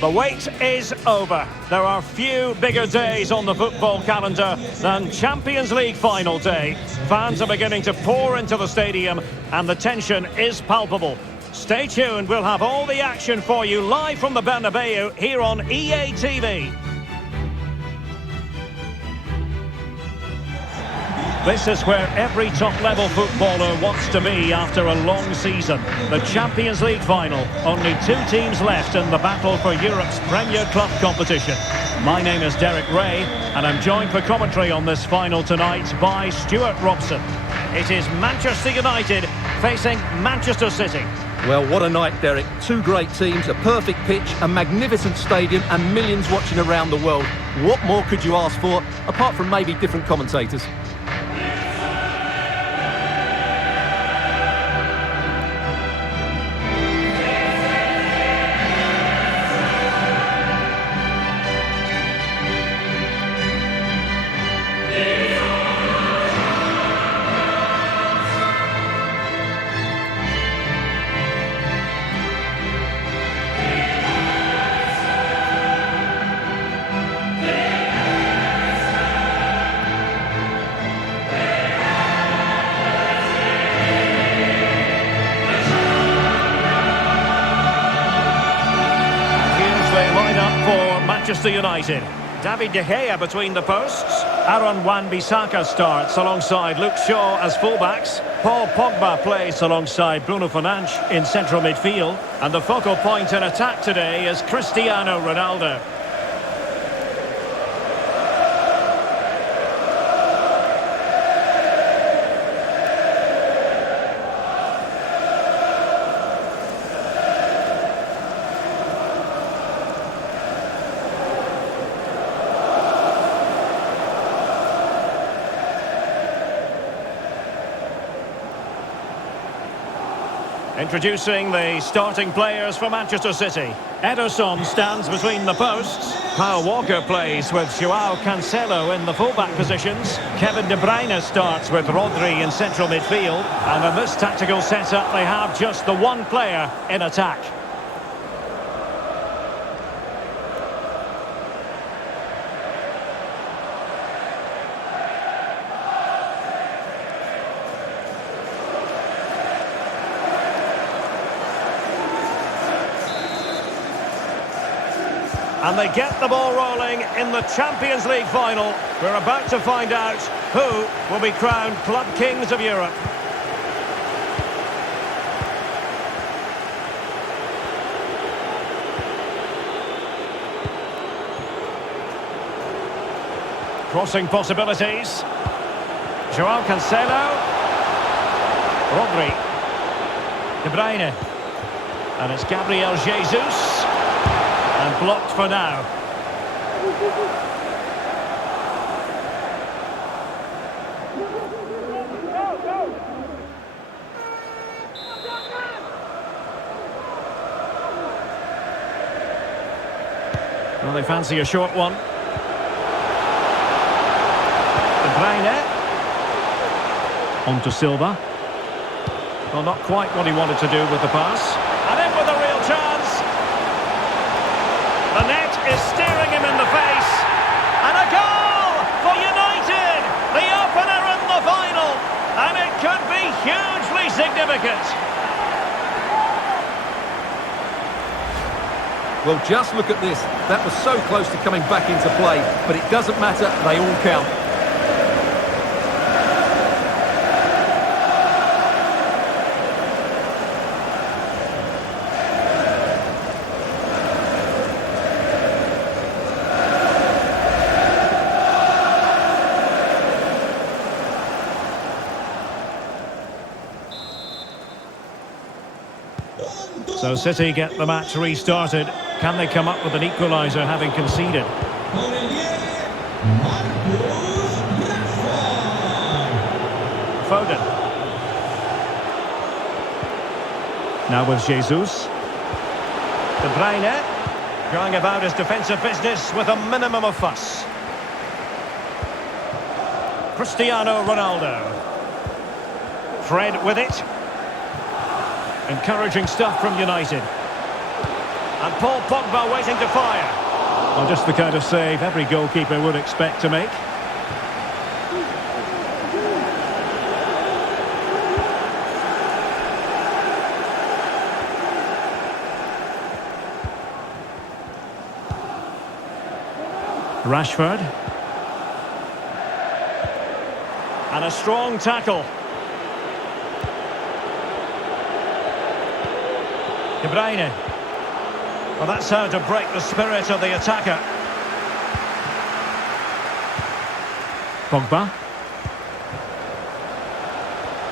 The wait is over. There are few bigger days on the football calendar than Champions League final day. Fans are beginning to pour into the stadium and the tension is palpable. Stay tuned, we'll have all the action for you live from the Bernabeu here on EA TV. This is where every top-level footballer wants to be after a long season. The Champions League final. Only two teams left in the battle for Europe's Premier Club competition. My name is Derek Ray, and I'm joined for commentary on this final tonight by Stuart Robson. It is Manchester United facing Manchester City. Well, what a night, Derek. Two great teams, a perfect pitch, a magnificent stadium, and millions watching around the world. What more could you ask for, apart from maybe different commentators? Manchester United. David De Gea between the posts. Aaron Wan-Bissaka starts alongside Luke Shaw as fullbacks. Paul Pogba plays alongside Bruno Fernandes in central midfield. And the focal point in attack today is Cristiano Ronaldo. Introducing the starting players for Manchester City. Ederson stands between the posts. Kyle Walker plays with Joao Cancelo in the fullback positions. Kevin De Bruyne starts with Rodri in central midfield. And in this tactical setup, they have just the one player in attack. And they get the ball rolling in the Champions League final. We're about to find out who will be crowned Club Kings of Europe. Crossing possibilities. Joao Cancelo. Rodri. De Bruyne. And it's Gabriel Jesus. And blocked for now. Well, they fancy a short one. De Bruyne. On to Silva. Well, not quite what he wanted to do with the pass. And in with a real chance. The net is staring him in the face. And a goal for United! The opener in the final. And it could be hugely significant. Well, just look at this. That was so close to coming back into play. But it doesn't matter. They all count. So City get the match restarted. Can they come up with an equaliser having conceded? Foden. Now with Jesus. De Bruyne going about his defensive business with a minimum of fuss. Cristiano Ronaldo. Fred with it. Encouraging stuff from United. And Paul Pogba waiting to fire. Well, just the kind of save every goalkeeper would expect to make. Rashford. And a strong tackle. De Bruyne. Well, that's how to break the spirit of the attacker. Pogba.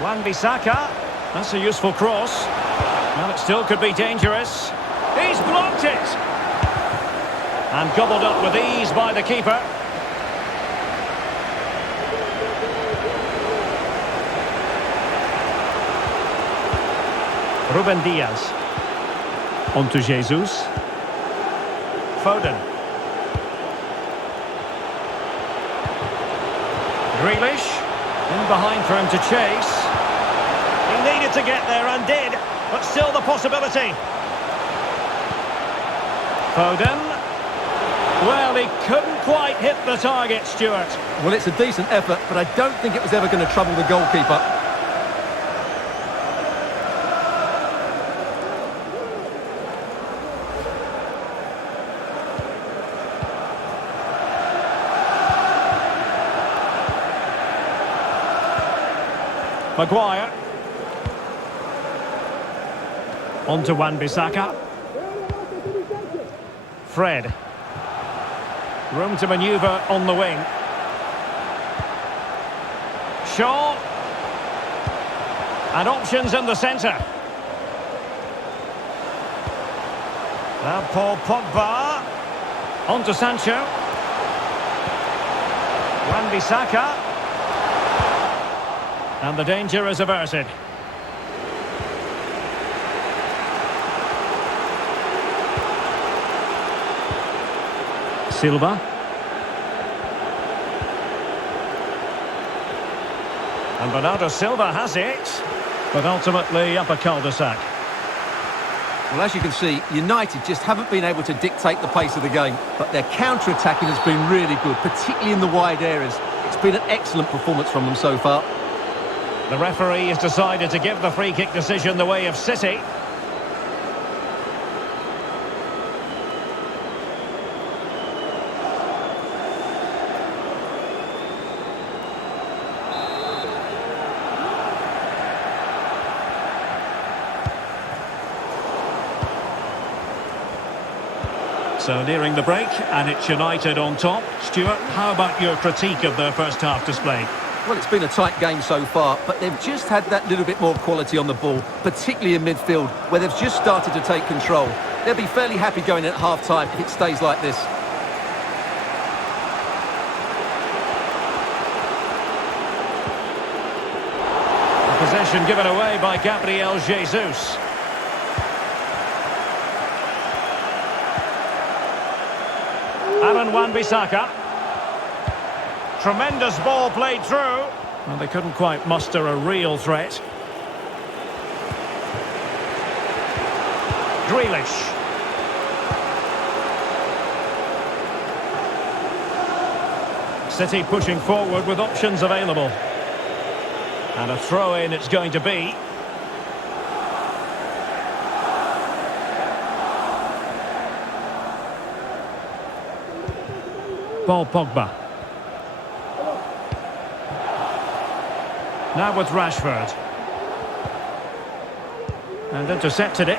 Wan-Bissaka. That's a useful cross. Well, it still could be dangerous. He's blocked it! And gobbled up with ease by the keeper. Ruben Diaz. On to Jesus. Foden. Grealish. In behind for him to chase. He needed to get there and did, but still the possibility. Foden. Well, he couldn't quite hit the target, Stuart. Well, it's a decent effort, but I don't think it was ever going to trouble the goalkeeper. Maguire. On to Wan-Bissaka. Fred. Room to manoeuvre on the wing. Shaw. And options in the centre. Now Paul Pogba. On to Sancho. Wan-Bissaka. And the danger is averted. Silva. And Bernardo Silva has it, but ultimately up a cul-de-sac. Well, as you can see, United just haven't been able to dictate the pace of the game, but their counter-attacking has been really good, particularly in the wide areas. It's been an excellent performance from them so far. The referee has decided to give the free-kick decision the way of City. So nearing the break, and it's United on top. Stuart, how about your critique of their first half display? Well, it's been a tight game so far, but they've just had that little bit more quality on the ball, particularly in midfield, where they've just started to take control. They'll be fairly happy going in at half-time if it stays like this. Possession given away by Gabriel Jesus. Aaron Wan-Bissaka. Tremendous ball played through. Well, they couldn't quite muster a real threat. Grealish. City pushing forward with options available. And a throw-in it's going to be. Paul Pogba. Now with Rashford. And intercepted it.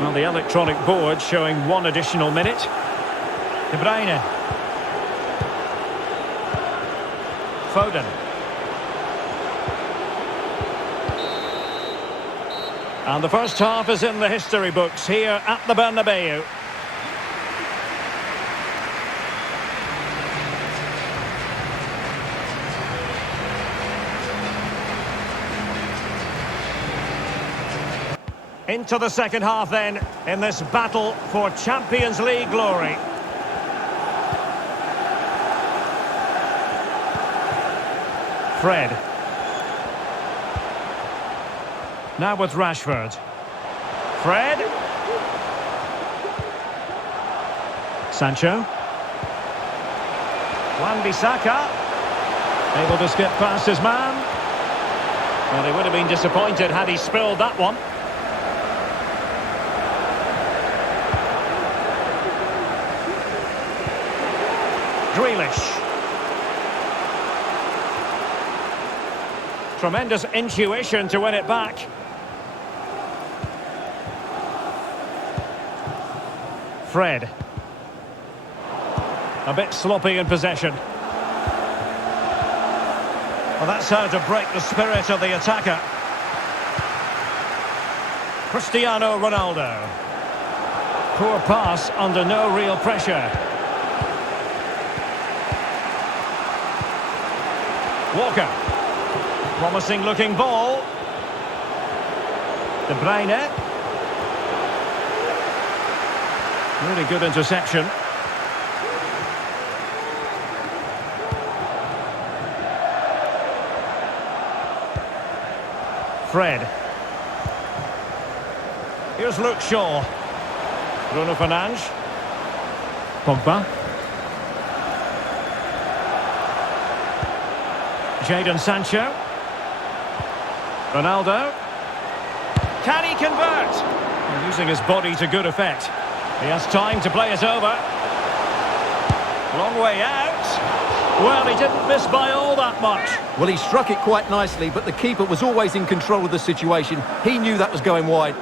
Well, the electronic board showing one additional minute. De Bruyne. Foden. And the first half is in the history books here at the Bernabeu. Into the second half then, in this battle for Champions League glory. Fred. Now with Rashford. Fred. Sancho. Wan-Bissaka. Able to skip past his man. Well, he would have been disappointed had he spilled that one. Grealish. Tremendous intuition to win it back. Fred. A bit sloppy in possession. Well, that's how to break the spirit of the attacker. Cristiano Ronaldo. Poor pass under no real pressure. Walker. Promising looking ball. De Bruyne. Really good interception. Fred. Here's Luke Shaw. Bruno Fernandes. Pogba. Jadon Sancho. Ronaldo. Can he convert? And using his body to good effect. He has time to play it over. Long way out. Well, he didn't miss by all that much. Well, he struck it quite nicely, but the keeper was always in control of the situation. He knew that was going wide.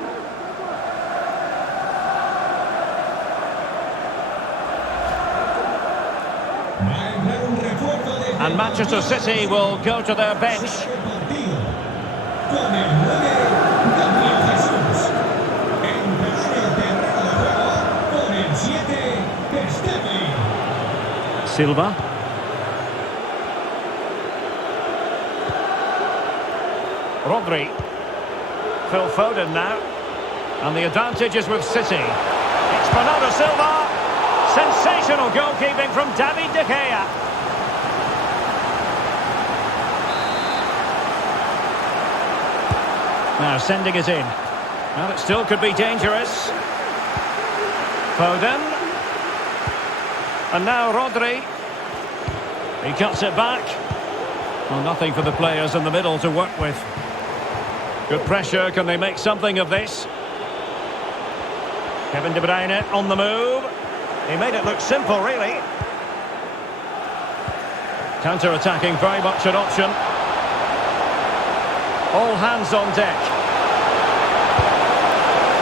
And Manchester City will go to their bench. Silva. Rodri. Phil Foden now. And the advantage is with City. It's Bernardo Silva. Sensational goalkeeping from David De Gea. Now sending it in. Well, it still could be dangerous. Foden. And now Rodri. He cuts it back. Well, nothing for the players in the middle to work with. Good pressure. Can they make something of this? Kevin De Bruyne on the move. He made it look simple, really. Counter-attacking, very much an option. All hands on deck.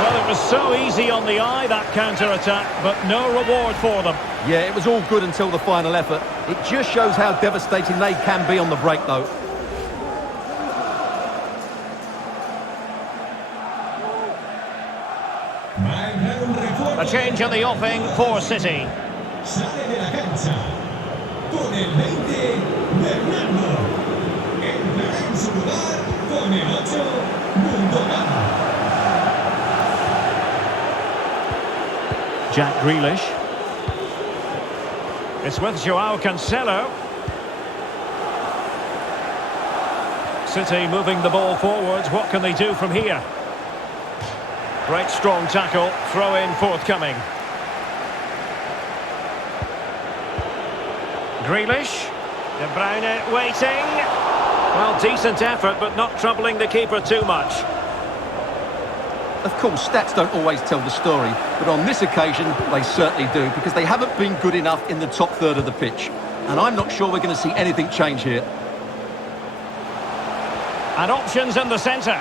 Well, it was so easy on the eye, that counter-attack, but no reward for them. Yeah, it was all good until the final effort. It just shows how devastating they can be on the break, though. A change in the offing for City. Sale de la cancha con el 20, Bernardo. Entrará en su lugar con el 8, Gundogan. Jack Grealish. It's with Joao Cancelo. City moving the ball forwards. What can they do from here? Great strong tackle. Throw in forthcoming. Grealish. De Bruyne waiting. Well, decent effort, but not troubling the keeper too much. Of course, stats don't always tell the story, but on this occasion, they certainly do, because they haven't been good enough in the top third of the pitch. And I'm not sure we're going to see anything change here. And options in the centre.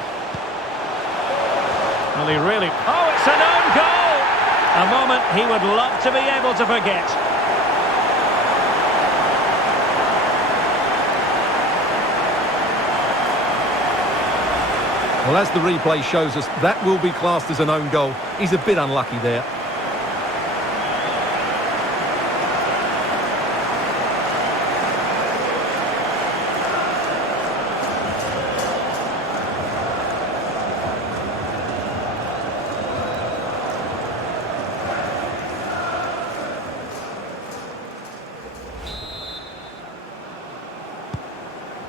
Well, he really... Oh, it's an own goal! A moment he would love to be able to forget. Well, as the replay shows us, that will be classed as an own goal. He's a bit unlucky there.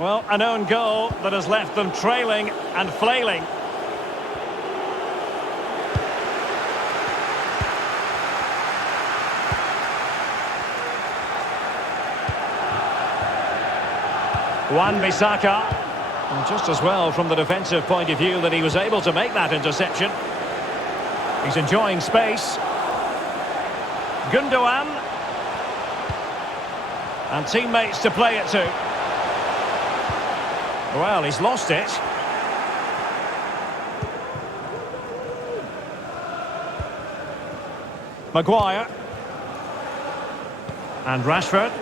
Well, an own goal that has left them trailing and flailing. Wan-Bissaka. And just as well from the defensive point of view that he was able to make that interception. He's enjoying space. Gundogan. And teammates to play it to. Well, he's lost it. Maguire. And Rashford.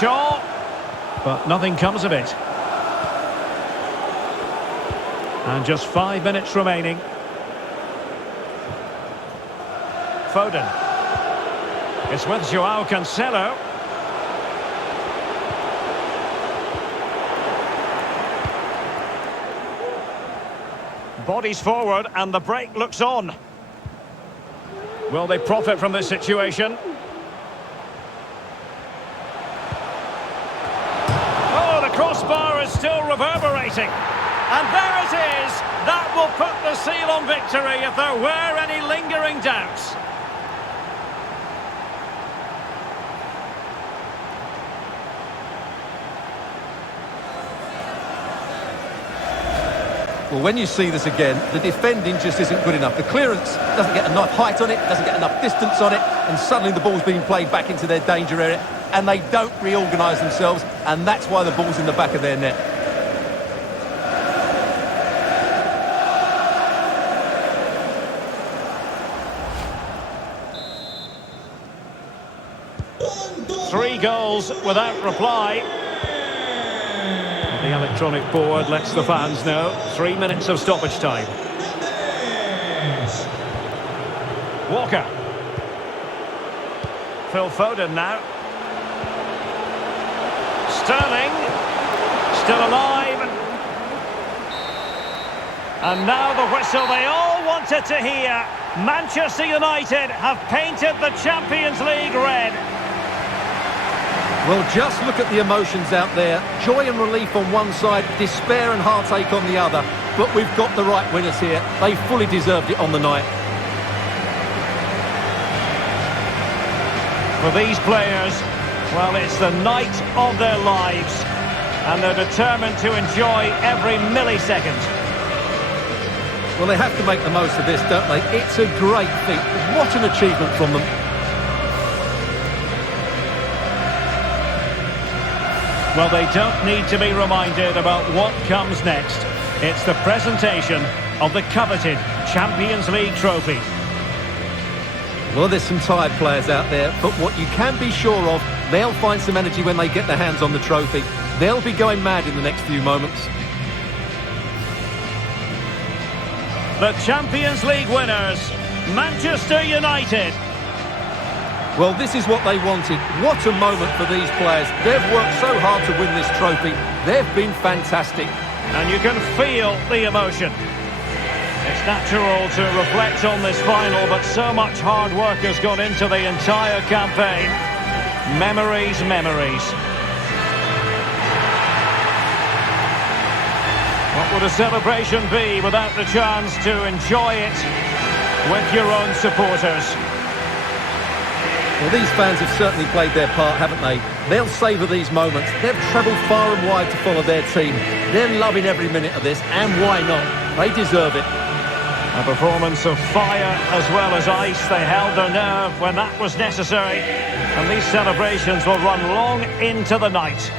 Shaw. But nothing comes of it. And just 5 minutes remaining. Foden. It's with Joao Cancelo. Bodies forward and the break looks on. Will they profit from this situation? Oh, the crossbar is still reverberating. And there it is. That will put the seal on victory if there were any lingering doubts. Well, when you see this again, the defending just isn't good enough. The clearance doesn't get enough height on it, doesn't get enough distance on it, and suddenly the ball's being played back into their danger area, and they don't reorganise themselves, and that's why the ball's in the back of their net. Three goals without reply. The electronic board lets the fans know. 3 minutes of stoppage time. Walker. Phil Foden now. Sterling. Still alive. And now the whistle they all wanted to hear. Manchester United have painted the Champions League red. Well, just look at the emotions out there. Joy and relief on one side, despair and heartache on the other. But we've got the right winners here. They fully deserved it on the night. For these players, well, it's the night of their lives. And they're determined to enjoy every millisecond. Well, they have to make the most of this, don't they? It's a great feat. What an achievement from them. Well, they don't need to be reminded about what comes next. It's the presentation of the coveted Champions League trophy. Well, there's some tired players out there, but what you can be sure of, they'll find some energy when they get their hands on the trophy. They'll be going mad in the next few moments. The Champions League winners, Manchester United. Well, this is what they wanted. What a moment for these players. They've worked so hard to win this trophy. They've been fantastic. And you can feel the emotion. It's natural to reflect on this final, but so much hard work has gone into the entire campaign. Memories, memories. What would a celebration be without the chance to enjoy it with your own supporters? Well, these fans have certainly played their part, haven't they? They'll savour these moments. They've travelled far and wide to follow their team. They're loving every minute of this, and why not? They deserve it. A performance of fire as well as ice. They held their nerve when that was necessary. And these celebrations will run long into the night.